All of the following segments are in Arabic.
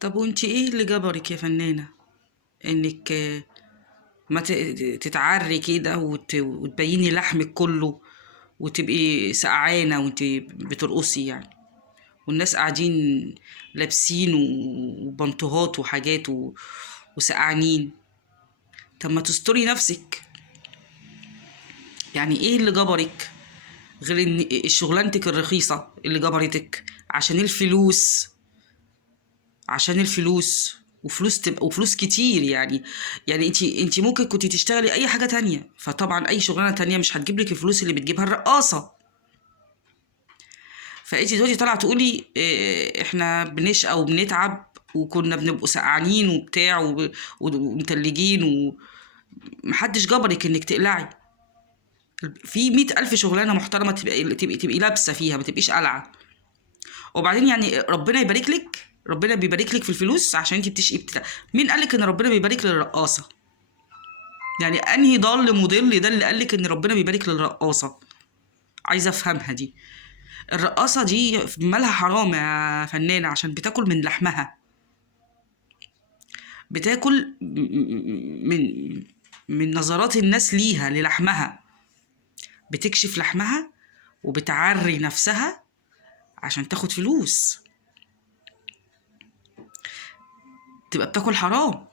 طب وانت ايه اللي جبرك يا فنانة انك ما تتعري كده وتبيني لحمك كله وتبقي سقعانة وانت بترقصي يعني، والناس قاعدين لابسين وبنطوهات وحاجات وسقعانين. طب ما تستري نفسك. يعني ايه اللي جبرك غير ان شغلانتك الرخيصة اللي جبرتك عشان الفلوس؟ عشان الفلوس، وفلوس تبقى وفلوس كتير يعني. يعني انت ممكن كنت تشتغلي اي حاجة تانية، فطبعا اي شغلانة تانية مش هتجيب لك الفلوس اللي بتجيبها الرقاصة. فانت دلوقتي طالعة تقولي احنا بنشقى وبنتعب وكنا بنبقوا سقعانين وبتاع ومتلجين، ومحدش جبرك انك تقلعي. في 100,000 شغلانة محترمة تبقي لابسة فيها، ما تبقيش قلعة. وبعدين يعني ربنا يبارك لك، ربنا بيبارك لك في الفلوس عشان انت بتشقي. مين قالك ان ربنا بيبارك للرقاصة؟ يعني انهي ضال مضل ده اللي قالك ان ربنا بيبارك للرقاصة؟ عايزة افهمها دي. الرقاصة دي مالها حرام يا فنانة؟ عشان بتاكل من لحمها، بتاكل من من نظرات الناس ليها للحمها، بتكشف لحمها وبتعري نفسها عشان تاخد فلوس، تبقى بتاكل حرام.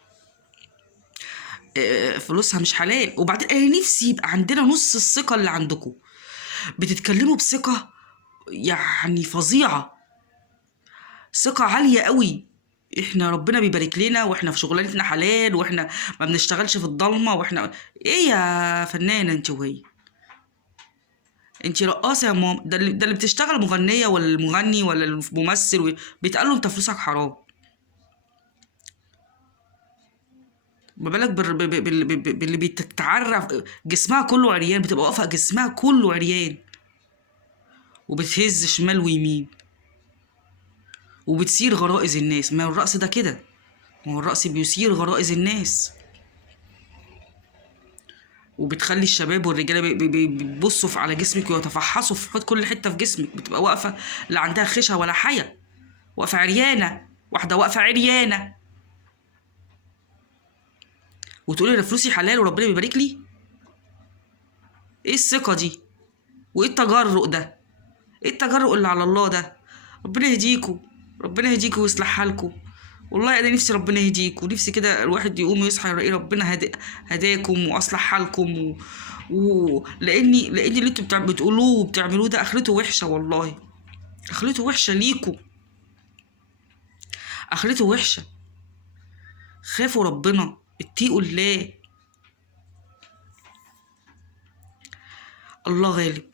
فلوسها مش حلال. وبعدين انا نفسي يبقى عندنا نص الثقة اللي عندكم، بتتكلموا بثقة يعني فظيعة، ثقة عالية قوي. احنا ربنا بيبارك لنا واحنا في شغلانتنا حلال واحنا ما بنشتغلش في الضلمة واحنا ايه يا فنانة انت وهي؟ انت رقاصة يا ماما، ده اللي بتشتغل مغنية ولا المغني ولا الممثل بيتقال له انت فلوسك حرام. ما بالك باللي بتتعرف جسمها كله عريان، بتبقى واقفة جسمها كله عريان وبتهز شمال ويمين وبتثير غرائز الناس. ما هو الرقص ده كده، ما هو الرقص بيثير غرائز الناس وبتخلي الشباب والرجاله بيبصوا على جسمك ويتفحصوا في كل حته في جسمك. بتبقى واقفه لا عندها خشة ولا حية، واقفه عريانه، واحده واقفه عريانه وتقولي انا فلوسي حلال وربنا بيبارك لي؟ ايه الثقه دي؟ وايه التجرؤ ده؟ ايه التجرؤ اللي على الله ده؟ ربنا يهديكوا، ربنا يهديكوا ويصلح حالكوا. والله انا نفسي ربنا يهديكوا، نفسي كده الواحد يقوم ويصحى يلاقي ربنا هداكم واصلح حالكم لاني اللي انتوا بتقولوه وبتعملوه ده اخرته وحشه، والله اخرته وحشه ليكوا، اخرته وحشه. خافوا ربنا، اتقوا الله، الله غالب.